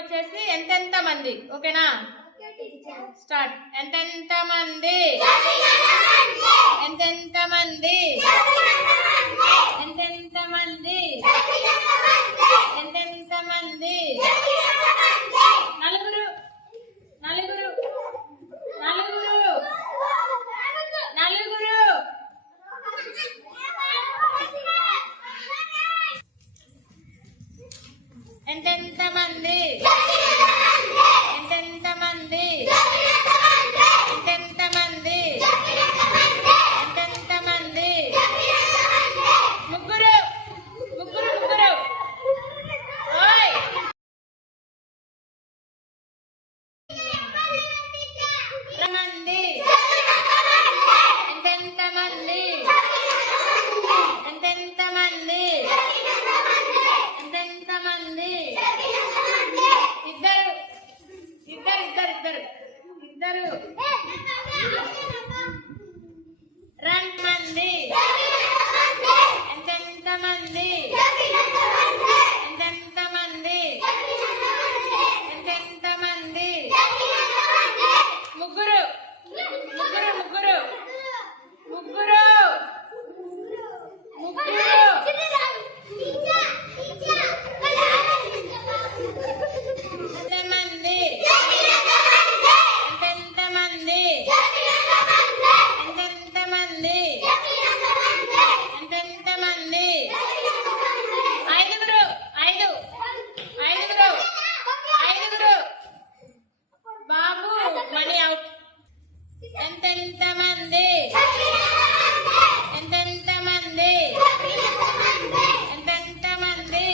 వచ్చేసి ఎంతెంత మంది. ఓకేనా? స్టార్ట్. ఎంతెంత మంది, ఎంతెంత మంది, ఎంతెంత మంది, ఎంతెంత మంది. నలుగురు నలుగురు నలుగురు నలుగురు. ఎంతెంత మంది, ఎంతెంత మంది, ఎంతెంత మంది, ఎంతెంత మంది. ముగ్గురు ముగ్గురు ముగ్గురు. ఓయ్ మంది, ఎంతెంత మంది, ఎంతెంత మంది, ఎంతెంత మంది. ఇద్దరు ఇద్దరు ఇద్దరు ఇద్దరు ఇద్దరు. రెండు మంది, ఎంతెంత మంది, ఎంతెంత మంది, ఎంతెంత మంది. ముగ్గురు ముగ్గురు ముగ్గురు ముగ్గురు ముగ్గురు. ఎంతమంది, ఎంతెంత మంది, ఎంతెంత మంది, ఎంతెంత మంది. ఐదుగురు ఐదుగురు ఐదుగురు. బాబు మనీ అవుట్. ఎంతెంత మంది, ఎంతెంత మంది, ఎంతెంత మంది,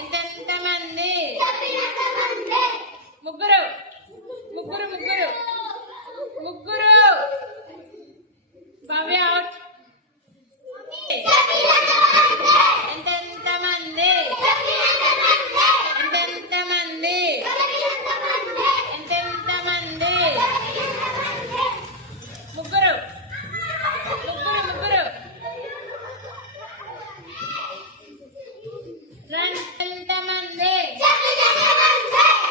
ఎంతెంత మంది. ముగ్గురు ముగ్గురు ముగ్గురు ముగ్గురు. భవ్య అవుట్. ఎంతెంత మంది, ఎంతెంత మంది, ఎంతెంత మంది. ముగ్గురు ముగ్గురు ముగ్గురు. ఎంతెంత మంది,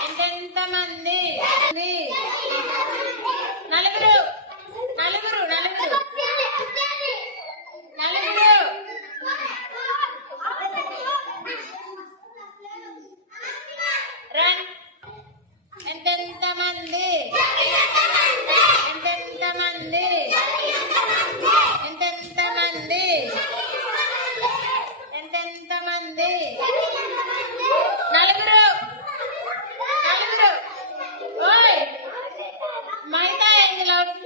ఎంతెంత మంది. నలుగురు నలుగురు నలుగురు నలుగురు. రన్. ఎంతెంత మంది, ఎంతెంత మంది, ఎంతెంత మంది, ఎంతెంత మంది. నలుగురు నలుగురు. ఓయ్ మైదా ఎంగిల్ అవుట్.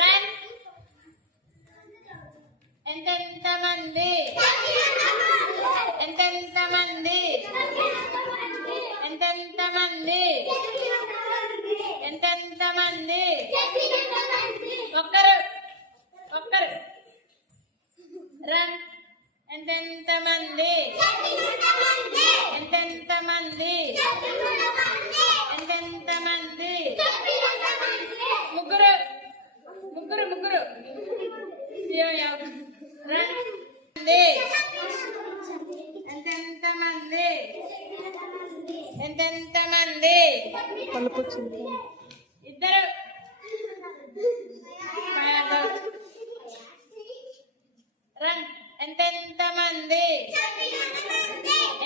రన్. ఎంతెంత మంది, ఎంతెంత మంది, ఎంతెంత మంది, ఎంతెంత మంది. ఒక్కరు ఒక్కరు. రన్. ఎంతెంత మంది, ఎంతెంత మంది, ఎంతెంత మంది. ముగ్గురు ముగ్గురు ముగ్గురు. రన్. ఎంతెంత మంది, ఎంతెంత మంది. ఇద్దరు. రన్. ఎంతెంత మంది,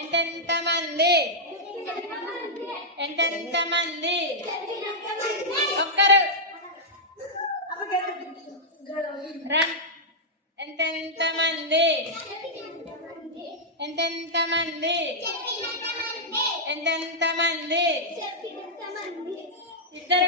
ఎంతెంత మంది, ఎంతెంత మంది. ఒక్కరు. రన్. ఎంతెంత మంది, ఎంతెంత మంది, ఎంతెంత మంది. ఇద్దరు